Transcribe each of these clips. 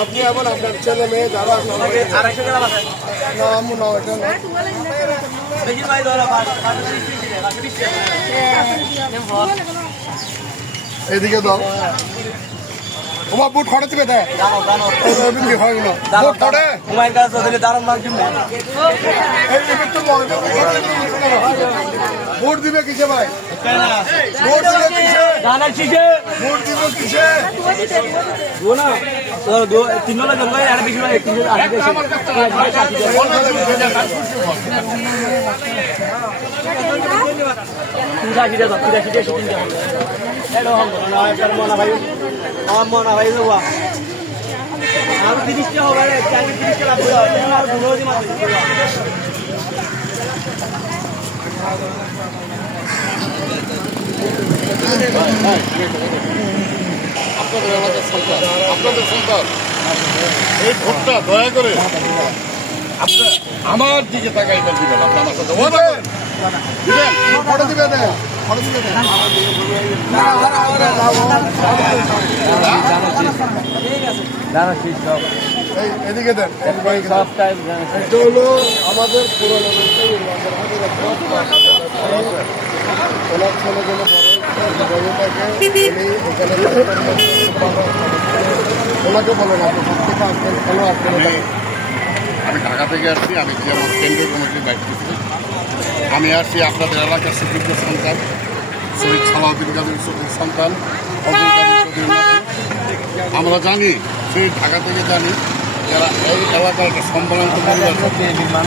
আপনি আবার আপনার ছেলে মেয়ে যারা এদিকে দাও ওমা বুট খড়ে দিবে দেয় হয় না বুট খড়ে ভোট দিবে কিসে ভাই ভোট দিবে কিসে ভোট দিব কিসে আমার মনে হয় আর 30টা হবে 30টা লাগবে আর 15 দিন আছে আপনাদের এলাকার সন্তান আপনাদের সন্তান এই ভোটটা দয়া করে আপনার আমার দিকে তাকাইবার দিবেন আপনি আমার সাথে দিবেন ফটো দিবেন ফটো দিবেন এদিকে দেন এটা হলো আমাদের পুরোনো ওনার ছেলেগুলো ওনাকে বলেন আপনি সব থেকে আসবেন কেন আসবেন আমি ঢাকা থেকে আসছি আমি যেমন কেন্দ্রীয় কমিটির দায়িত্ব আমি আসছি আপনাদের এলাকার সুযোগ্য সন্তান শহীদ সালাউদ্দিন গাজীর সন্তান আমরা জানি সেই ঢাকা থেকে জানি যারা এই এলাকার একটা সম্ভ্রান্ত পরিবার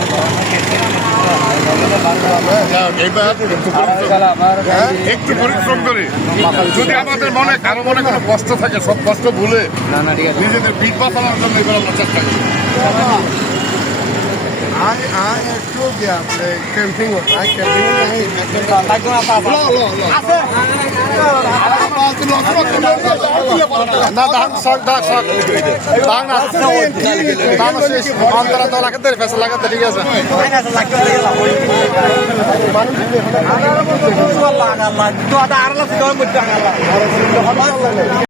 একটু পরিশ্রম করে যদি আমাদের মনে কারো মনে কোনো কষ্ট থাকে সব কষ্ট ভুলে নিজেদের পিঠ বাঁচানোর জন্য এবার আমরা চেষ্টা করি একটু ক্যাম্পিং না ধান শাক ডাক শাক ধান লাগাতে ফেসা লাগাতে ঠিক আছে